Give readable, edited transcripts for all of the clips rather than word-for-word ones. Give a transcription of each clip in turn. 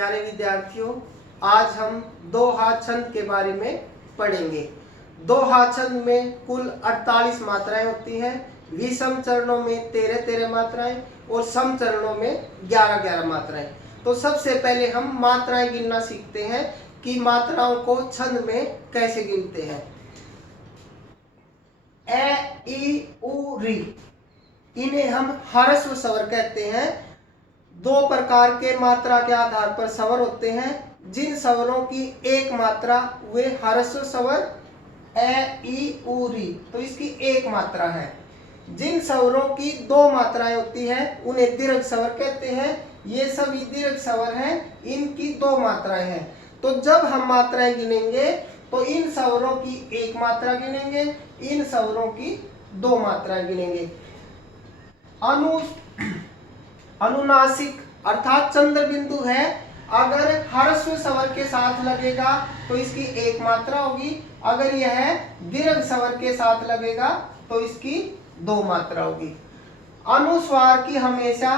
प्यारे विद्यार्थियों, आज हम दोहा छंद के बारे में पढ़ेंगे। दोहा छंद में कुल 48 मात्राएं होती हैं। विषम चरणों में 13-13 मात्राएं और सम चरणों में 11-11 मात्राएं। तो सबसे पहले हम मात्राएं गिनना सीखते हैं कि मात्राओं को छंद में कैसे गिनते हैं। ए, ई, उ, री, इन्हें हम ह्रस्व स्वर कहते हैं। दो प्रकार के मात्रा के आधार पर स्वर होते हैं। जिन स्वरों की एक मात्रा वे ह्रस्व स्वर ए, ई, उ, री, तो इसकी एक मात्रा है। जिन स्वरों की दो मात्राएं होती हैं उन्हें दीर्घ स्वर कहते हैं। ये सभी दीर्घ स्वर हैं, इनकी दो मात्राएं हैं। तो जब हम मात्राएं गिनेंगे तो इन स्वरों की एक मात्रा गिनेंगे, इन स्वरों की दो मात्राएं गिनेंगे। अनुनासिक अर्थात चंद्र बिंदु है, अगर ह्रस्व स्वर के साथ लगेगा तो इसकी एक मात्रा होगी। अगर यह दीर्घ स्वर के साथ लगेगा तो इसकी दो मात्रा होगी। अनुस्वार की हमेशा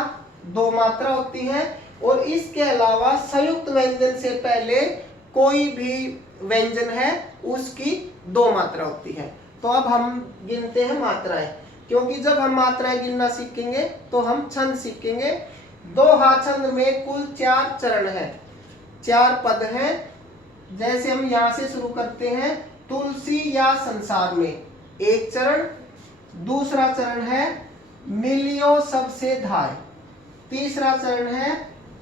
दो मात्रा होती है और इसके अलावा संयुक्त व्यंजन से पहले कोई भी व्यंजन है उसकी दो मात्रा होती है। तो अब हम गिनते हैं मात्राएं, क्योंकि जब हम मात्राएं गिनना सीखेंगे तो हम छंद सीखेंगे। दोहा छंद में कुल 4 चरण है, 4 पद हैं। जैसे हम यहाँ से शुरू करते हैं, तुलसी या संसार में एक चरण, दूसरा चरण है मिलियो सबसे धाय, तीसरा चरण है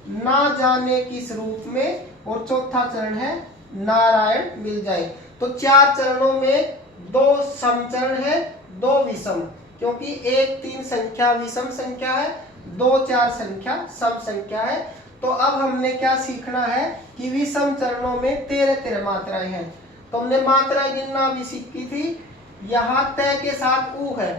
ना जाने किस रूप में, और चौथा चरण है नारायण मिल जाए। तो 4 चरणों में 2 सम चरण है, 2 विषम, क्योंकि 1 3 संख्या विषम संख्या है, 2 4 संख्या सम संख्या है। तो अब हमने क्या सीखना है कि विषम चरणों में 13-13 मात्राएं हैं। तो हमने मात्राएं गिनना भी सीखी थी। यहाँ तय के साथ ऊ है,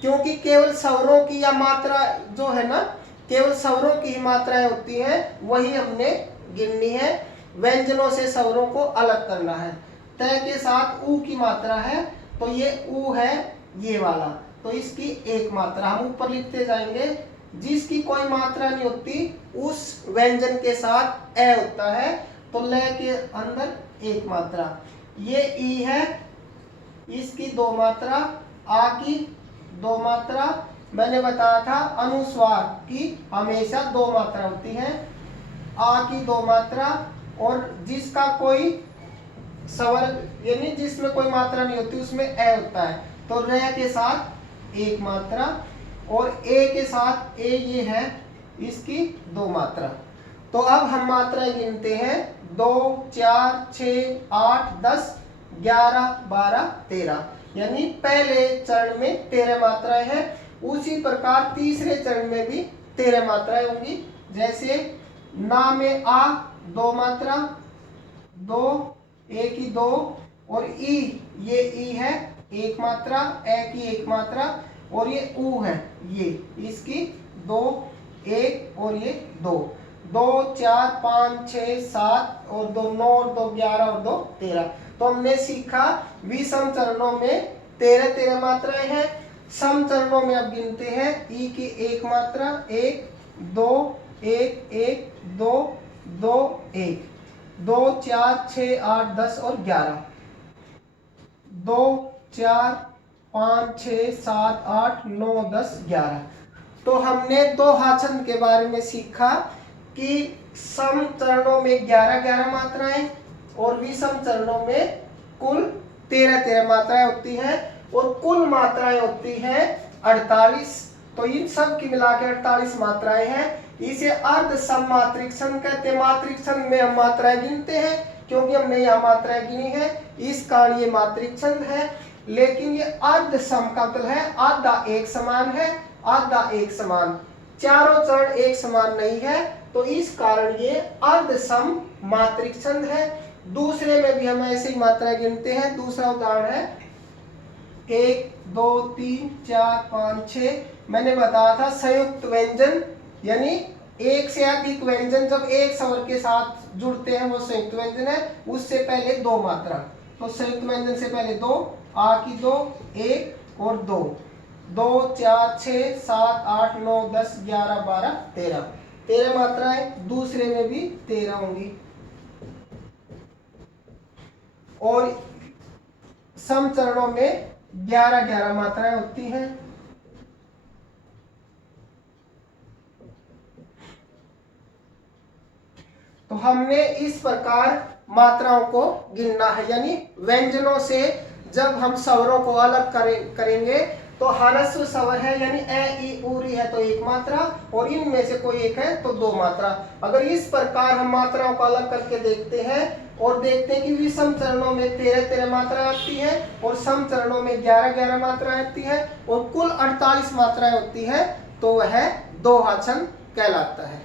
क्योंकि केवल स्वरों की या मात्रा जो है ना, केवल स्वरों की ही मात्राएं होती हैं, वही हमने गिननी है। व्यंजनों से स्वरों को अलग करना है। तय के साथ ऊ की मात्रा है, तो ये ऊ है ये वाला, तो इसकी एक मात्रा। हम ऊपर लिखते जाएंगे। जिसकी कोई मात्रा नहीं होती उस व्यंजन के साथ ए होता है, तो ल के अंदर एक मात्रा। ये ई है, इसकी दो मात्रा, आ की दो मात्रा। मैंने बताया था अनुस्वार की हमेशा दो मात्रा होती है, आ की दो मात्रा, और जिसका कोई स्वर यानी जिसमें कोई मात्रा नहीं होती उसमें ए होता है, तो र के साथ एक मात्रा, और ए के साथ ए ये है, इसकी दो मात्रा। तो अब हम मात्राएं गिनते हैं। 2 4 6 8 10 11 12 13, यानी पहले चरण में 13 मात्राएं हैं। उसी प्रकार तीसरे चरण में भी 13 मात्राएं होंगी। जैसे ना में आ 2 मात्रा, 2 ए की 2, और ई ये ई है एक मात्रा, ए की एक मात्रा, और ये ऊ है ये, इसकी 2 1 और ये 2 2 4 5 6 7 और 2 9 और 2 11 और 2 13। तो हमने सीखा विषम चरणों में 13-13 मात्राएं हैं। सम चरणों में अब गिनते हैं। ई की एक मात्रा 1 2 1 1 2 2 1 2 4 6 8 10 और 11, 2 4 5 6 7 8 9 10 11। तो हमने दोहा छंद के बारे में सीखा कि सम चरणों में 11-11 मात्राएं और विषम चरणों में कुल 13-13 मात्राएं होती हैं, और कुल मात्राएं होती हैं 48। तो इन सब की मिला के 48 मात्राएं हैं। इसे अर्ध सम मात्रिक छंद कहते हैं। मात्रिक छंद में हम मात्राएं गिनते हैं, क्योंकि हमने यहाँ मात्राएं गिनी है, इस कारण ये मात्रिक छंद है। लेकिन ये अर्ध सम का मतलब है आधा एक समान है, आधा एक समान। चारों चरण एक समान नहीं है, तो इस कारण ये अर्ध सम मात्रिक छंद है। दूसरे में भी हम ऐसे ही मात्राएं गिनते हैं। दूसरा उदाहरण है 1 2 3 4 5 6। मैंने बताया था संयुक्त व्यंजन, यानी एक से अधिक व्यंजन जब एक स्वर के साथ जुड़ते हैं वो संयुक्त व्यंजन है। उससे पहले दो मात्रा, तो संयुक्त व्यंजन से पहले 2, आ की 2 1 और 2 2 4 6 7 8 9 10 11 12 13। 13 मात्राएं, दूसरे में भी 13 होंगी। और सम चरणों में 11-11 मात्राएं होती हैं। तो हमने इस प्रकार मात्राओं को गिनना है, यानी व्यंजनों से जब हम स्वरों को अलग करेंगे तो ह्रस्व स्वर है यानी ए ई उ री है तो एक मात्रा, और इनमें से कोई एक है तो 2 मात्रा। अगर इस प्रकार हम मात्राओं को अलग करके देखते हैं और देखते हैं कि विषम चरणों में 13-13 मात्रा आती है और सम चरणों में 11-11 मात्रा आती है और कुल 48 मात्राएं होती है, तो वह दोहा छंद कहलाता है।